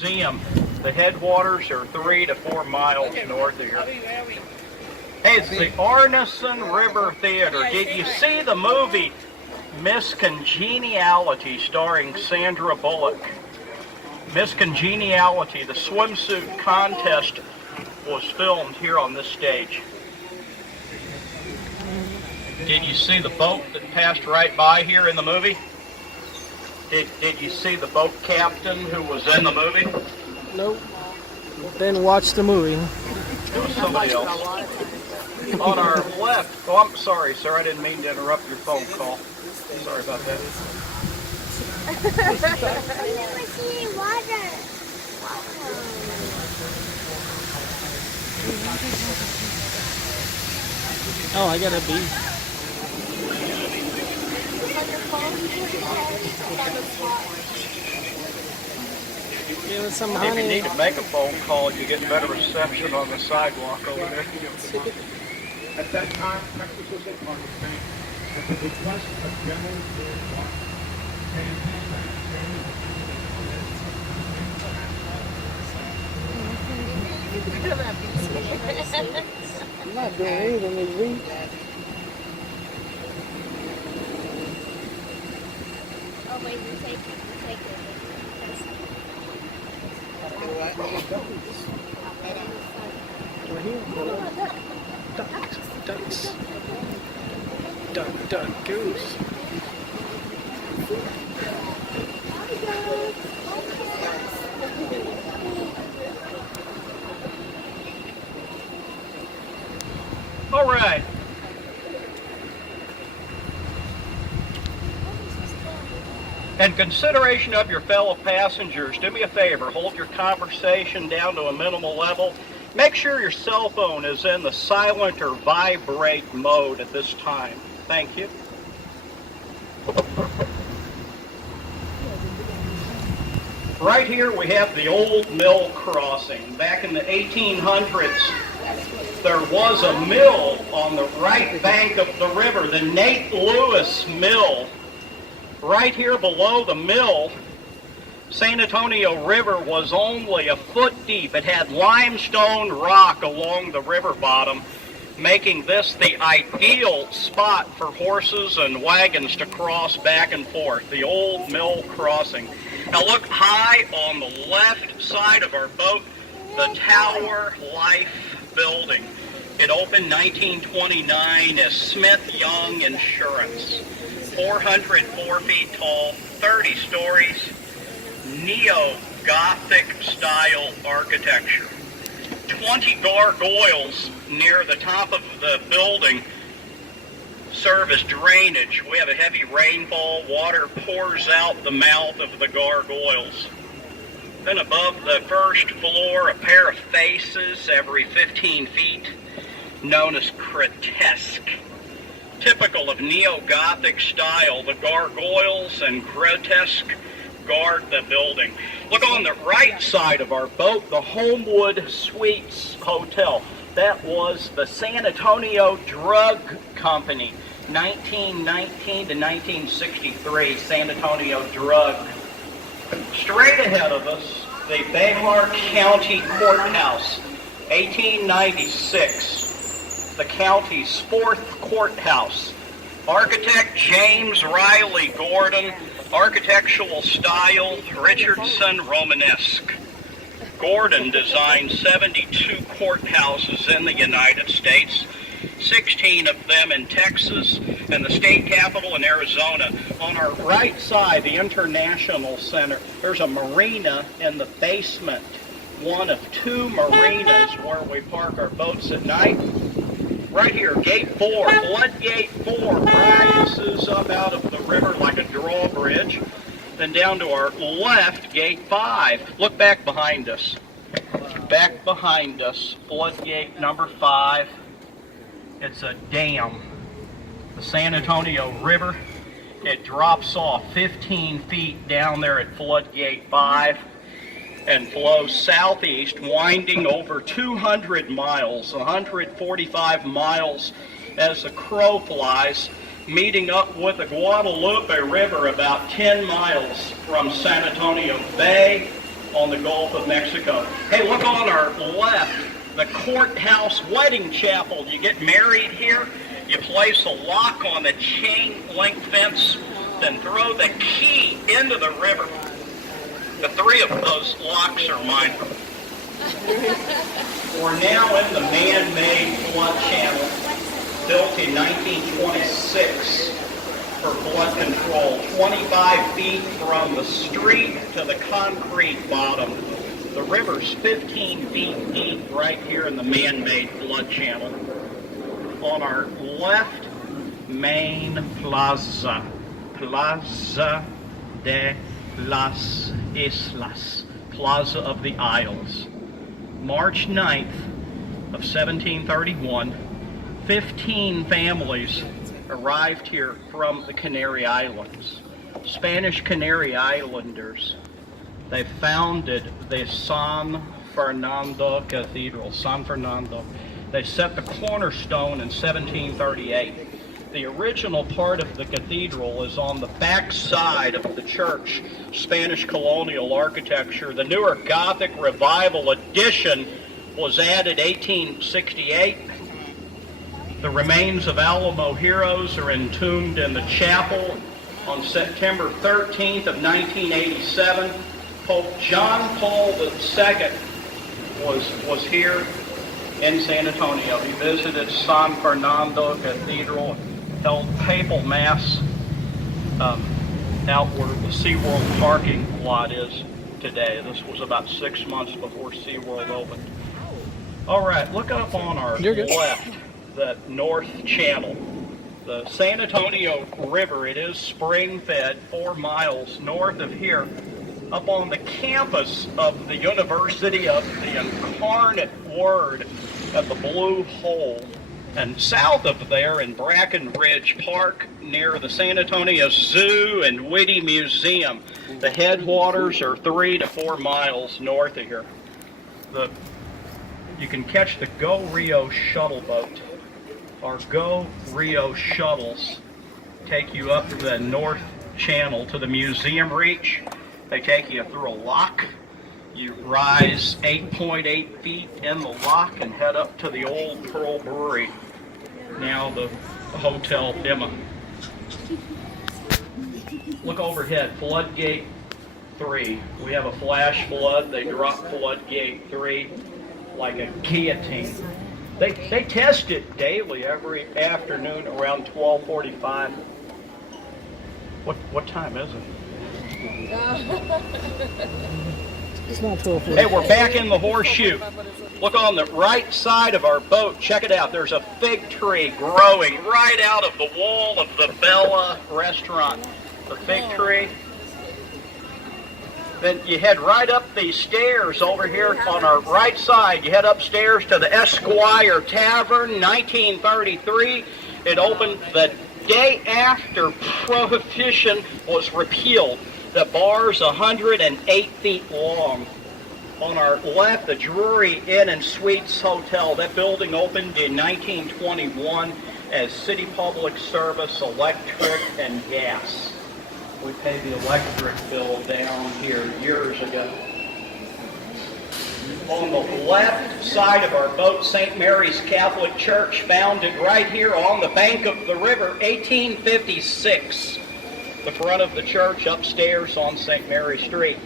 Museum. The headwaters are 3 to 4 miles north of here. Hey, it's the Arneson River Theater. Did you see the movie Miss Congeniality starring Sandra Bullock? Miss Congeniality, the swimsuit contest, was filmed here on this stage. Did you see the boat that passed right by here in the movie? Did you see the boat captain who was in the movie? Nope. Didn't watch the movie. It was somebody else. On our left, oh, I'm sorry, sir, I didn't mean to interrupt your phone call. Sorry about that. Oh, I gotta be. Give us some honey. If you need to make a phone call, you get better reception on the sidewalk over there. At that time, Texas was in Pakistan at the request of General I'm not doing anything this week. Oh, wait, you take it. Right here. Ducks. Duck, goose. All right. In consideration of your fellow passengers, do me a favor, hold your conversation down to a minimal level. Make sure your cell phone is in the silent or vibrate mode at this time. Thank you. Right here we have the old mill crossing. Back in the 1800s, there was a mill on the right bank of the river, the Nate Lewis Mill. Right here below the mill, San Antonio River was only a foot deep. It had limestone rock along the river bottom, making this the ideal spot for horses and wagons to cross back and forth, the old mill crossing. Now look high on the left side of our boat, the Tower Life building. It opened 1929 as Smith Young Insurance. 404 feet tall, 30 stories, neo-Gothic style architecture. 20 gargoyles near the top of the building serve as drainage. We have a heavy rainfall, water pours out the mouth of the gargoyles. Then above the first floor, a pair of faces every 15 feet, known as grotesque. Typical of neo-Gothic style, the gargoyles and grotesque guard the building. Look on the right side of our boat, the Homewood Suites Hotel. That was the San Antonio Drug Company, 1919 to 1963, San Antonio Drug. Straight ahead of us, the Behar County Courthouse, 1896. The county's fourth courthouse. Architect James Riley Gordon, architectural style Richardson Romanesque. Gordon designed 72 courthouses in the United States, 16 of them in Texas and the state capital in Arizona. On our right side, the International Center, there's a marina in the basement, one of 2 marinas where we park our boats at night. Right here, Gate 4, Floodgate 4 rises up out of the river like a drawbridge. Then down to our left, Gate 5. Look back behind us. Back behind us, Floodgate number 5. It's a dam. The San Antonio River, it drops off 15 feet down there at Floodgate 5. And flows southeast, winding over 200 miles, 145 miles as the crow flies, meeting up with the Guadalupe River about 10 miles from San Antonio Bay on the Gulf of Mexico. Hey, look on our left, the courthouse wedding chapel. You get married here, you place a lock on the chain link fence, then throw the key into the river. The three of those locks are mine. We're now in the man-made flood channel, built in 1926 for flood control. 25 feet from the street to the concrete bottom. The river's 15 feet deep right here in the man-made flood channel. On our left, main plaza, Plaza de las Islas, Plaza of the Isles. March 9th of 1731, 15 families arrived here from the Canary Islands. Spanish Canary Islanders. They founded the San Fernando Cathedral, San Fernando. They set the cornerstone in 1738. The original part of the cathedral is on the back side of the church, Spanish colonial architecture. The newer Gothic Revival addition was added 1868. The remains of Alamo heroes are entombed in the chapel. On September 13th of 1987, Pope John Paul II was here in San Antonio. He visited San Fernando Cathedral, held papal mass out where the SeaWorld parking lot is today. This was about 6 months before SeaWorld opened. All right, look up on our left, the North Channel. The San Antonio River, it is spring-fed 4 miles north of here, up on the campus of the University of the Incarnate Word at the Blue Hole. And south of there in Brackenridge Park, near the San Antonio Zoo and Whitty Museum, the headwaters are 3 to 4 miles north of here. You can catch the Go Rio shuttle boat. Our Go Rio shuttles take you up the North Channel to the museum reach. They take you through a lock. You rise 8.8 feet in the lock and head up to the old Pearl Brewery, now the Hotel Emma. Look overhead, Floodgate 3. We have a flash flood. They drop Floodgate 3 like a guillotine. They test it daily every afternoon around 12:45. What time is it? It's not 12:40. Hey, we're back in the horseshoe. Look on the right side of our boat. Check it out. There's a fig tree growing right out of the wall of the Bella restaurant. The fig tree. Then you head right up these stairs over here on our right side. You head upstairs to the Esquire Tavern, 1933. It opened the day after Prohibition was repealed. The bar's 108 feet long. On our left, the Drury Inn and Suites Hotel. That building opened in 1921 as City Public Service, electric and gas. We paid the electric bill down here years ago. On the left side of our boat, St. Mary's Catholic Church, founded right here on the bank of the river, 1856. The front of the church upstairs on St. Mary Street.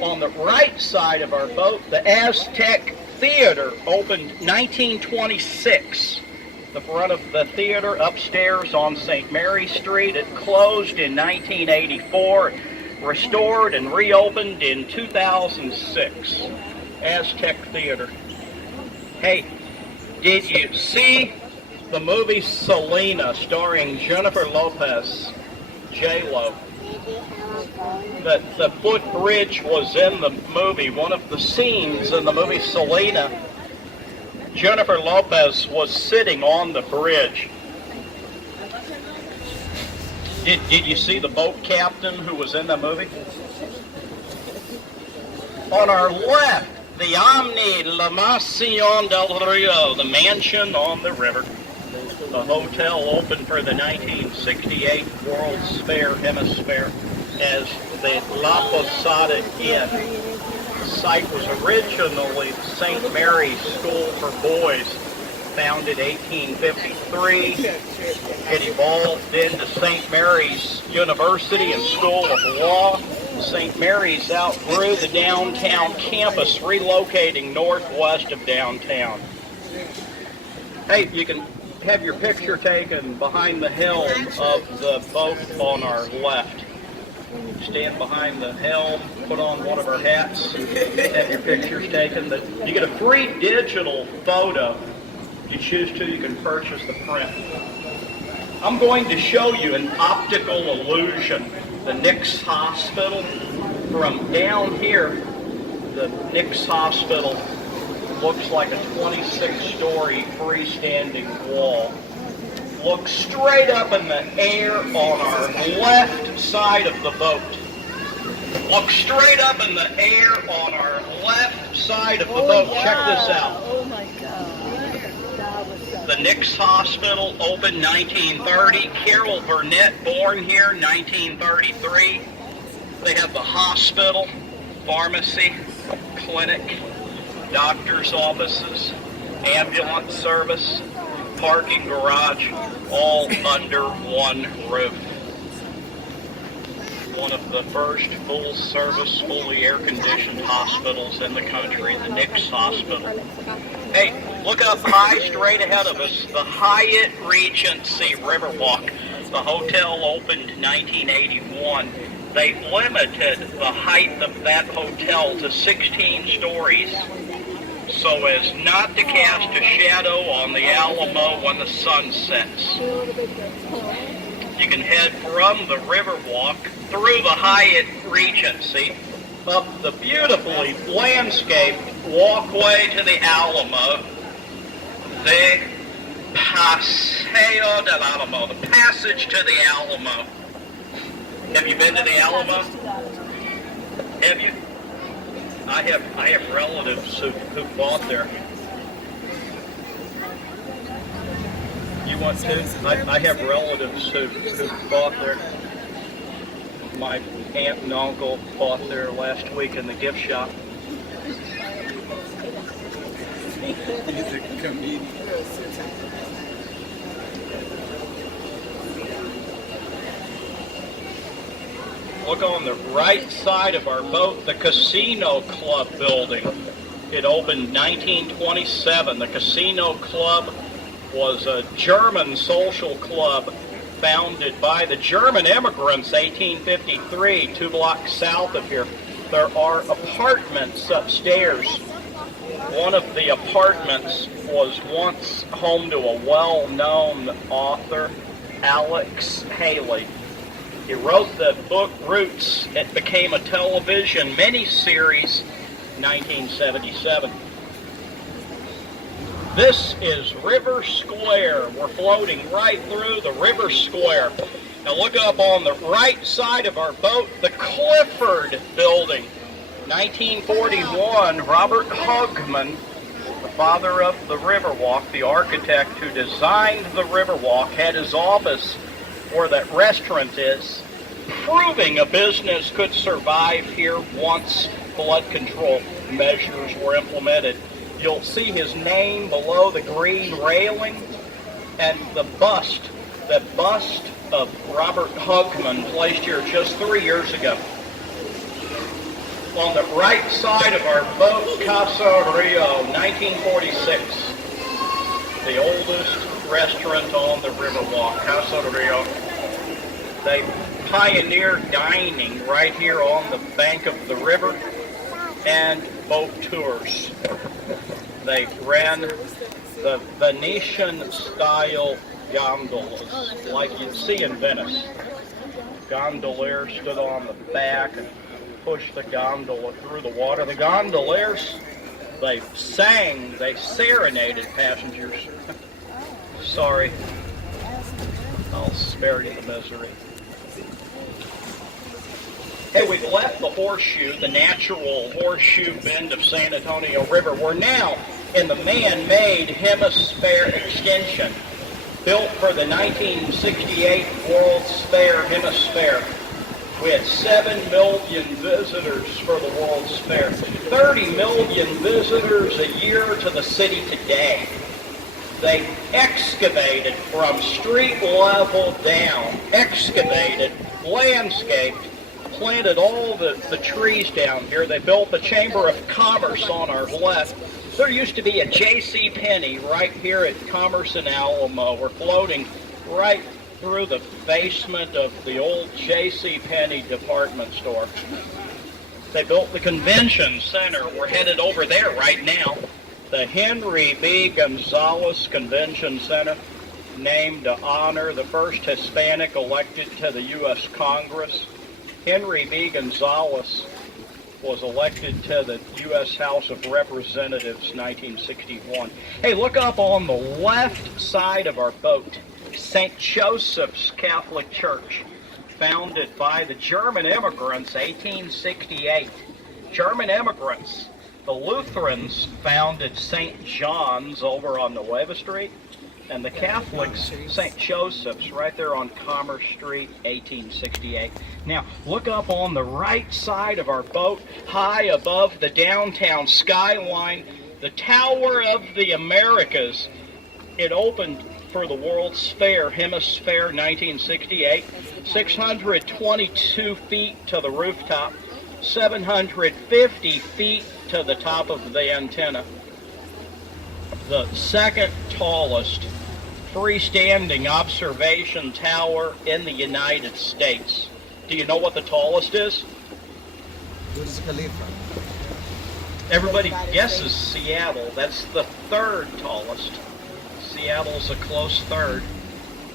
On the right side of our boat, the Aztec Theater opened 1926. The front of the theater upstairs on St. Mary Street. It closed in 1984, restored and reopened in 2006. Aztec Theater. Hey, did you see the movie Selena starring Jennifer Lopez, J-Lo? The footbridge was in the movie. One of the scenes in the movie Selena, Jennifer Lopez was sitting on the bridge. Did you see the boat captain who was in the movie? On our left, the Omni La Mansión del Rio, the mansion on the river. The hotel opened for the 1968 World's Fair Hemisphere as the La Posada Inn. site was originally St. Mary's School for Boys, founded 1853. It evolved into St. Mary's University and School of Law. St. Mary's outgrew the downtown campus, relocating northwest of downtown. Hey, you can have your picture taken behind the helm of the boat on our left. Stand behind the helm, put on one of our hats, have your pictures taken. You get a free digital photo. If you choose to, you can purchase the print. I'm going to show you an optical illusion. The Nix Hospital. From down here, the Nix Hospital looks like a 26-story freestanding wall. Look straight up in the air on our left side of the boat. Look straight up in the air on our left side of the boat. Wow. Check this out. Oh my God. The Nix Hospital opened 1930. Carol Burnett born here 1933. They have the hospital, pharmacy, clinic, doctor's offices, ambulance service, parking garage, all under one roof. One of the first full-service, fully air-conditioned hospitals in the country, the Nix Hospital. Hey, look up high straight ahead of us, the Hyatt Regency Riverwalk. The hotel opened in 1981. They limited the height of that hotel to 16 stories so as not to cast a shadow on the Alamo when the sun sets. You can head from the Riverwalk through the Hyatt Regency up the beautifully landscaped walkway to the Alamo, the Paseo del Alamo, the passage to the Alamo. Have you been to the Alamo? Have you? I have relatives who bought there. You want to? I have relatives who bought there. My aunt and uncle bought there last week in the gift shop. He's a comedian. Look on the right side of our boat, the Casino Club building. It opened 1927. The Casino Club was a German social club founded by the German immigrants, 1853, 2 blocks south of here. There are apartments upstairs. One of the apartments was once home to a well-known author, Alex Haley. He wrote the book Roots. It became a television miniseries in 1977. This is River Square. We're floating right through the River Square. Now look up on the right side of our boat, the Clifford Building. 1941, Robert Hugman, the father of the Riverwalk, the architect who designed the Riverwalk, had his office where that restaurant is, proving a business could survive here once flood control measures were implemented. You'll see his name below the green railing and the bust of Robert Hugman placed here just 3 years ago. On the right side of our boat, Casa Rio, 1946, the oldest restaurant on the Riverwalk, Casa Rio. They pioneered dining right here on the bank of the river and boat tours. They ran the Venetian-style gondolas like you'd see in Venice. Gondoliers stood on the back and pushed the gondola through the water. The gondoliers, they sang, they serenaded passengers. Sorry, I'll spare you the misery. Hey, we've left the horseshoe, the natural horseshoe bend of San Antonio River. We're now in the man-made hemisphere extension, built for the 1968 World's Fair Hemisphere. We had 7 million visitors for the World's Fair. 30 million visitors a year to the city today. They excavated from street level down, excavated, landscaped, planted all the trees down here. They built the Chamber of Commerce on our left. There used to be a J.C. Penney right here at Commerce in Alamo. We're floating right through the basement of the old J.C. Penney department store. They built the convention center. We're headed over there right now. The Henry B. Gonzalez Convention Center, named to honor the first Hispanic elected to the U.S. Congress. Henry B. Gonzalez was elected to the U.S. House of Representatives 1961. Hey, look up on the left side of our boat. St. Joseph's Catholic Church, founded by the German immigrants, 1868. German immigrants. The Lutherans founded St. John's over on Nueva Street, and the Catholics, St. Joseph's, right there on Commerce Street, 1868. Now, look up on the right side of our boat, high above the downtown skyline, the Tower of the Americas. It opened for the World's Fair, Hemisphere 1968, 622 feet to the rooftop, 750 feet to the top of the antenna. The second tallest freestanding observation tower in the United States. Do you know what the tallest is? Burj Khalifa. Everybody guesses Seattle. That's the third tallest. Seattle's a close third.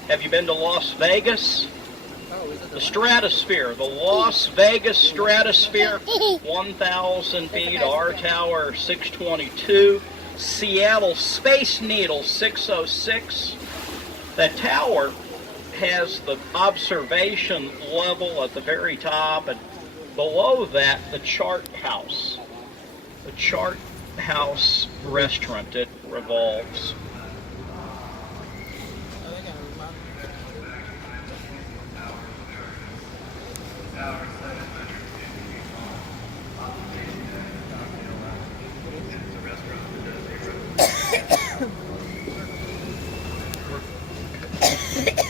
Have you been to Las Vegas? The stratosphere, the Las Vegas stratosphere, 1,000 feet, our tower 622, Seattle Space Needle 606. That tower has the observation level at the very top, and below that, the Chart House. The Chart House restaurant, it revolves.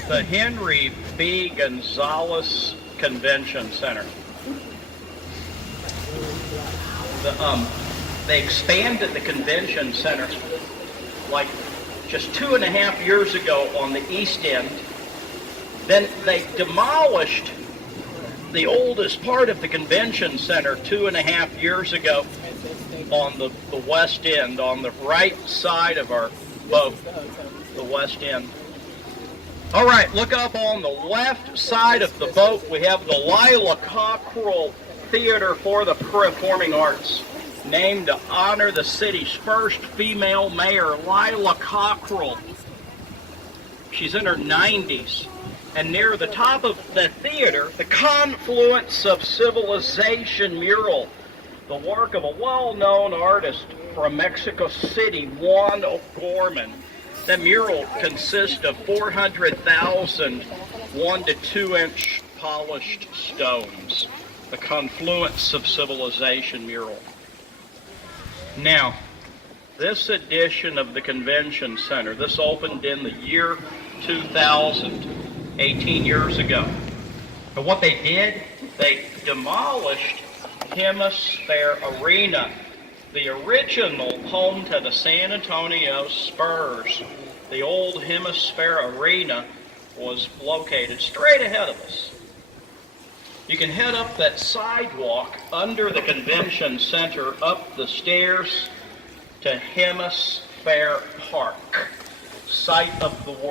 The Henry B. Gonzalez Convention Center. They expanded the convention center like just 2.5 years ago on the east end. Then they demolished the oldest part of the convention center 2.5 years ago on the west end, on the right side of our boat, the west end. All right, look up on the left side of the boat. We have the Lila Cockrell Theater for the Performing Arts, named to honor the city's first female mayor, Lila Cockrell. She's in her 90s. And near the top of the theater, the Confluence of Civilization mural, the work of a well-known artist from Mexico City, Juan O'Gorman. That mural consists of 400,000 1 to 2 inch polished stones. The Confluence of Civilization mural. Now, this edition of the convention center, this opened in the year 2000, 18 years ago. But what they did, they demolished Hemisphere Arena, the original home to the San Antonio Spurs. The old Hemisphere Arena was located straight ahead of us. You can head up that sidewalk under the convention center, up the stairs to Hemisphere Park, site of the world.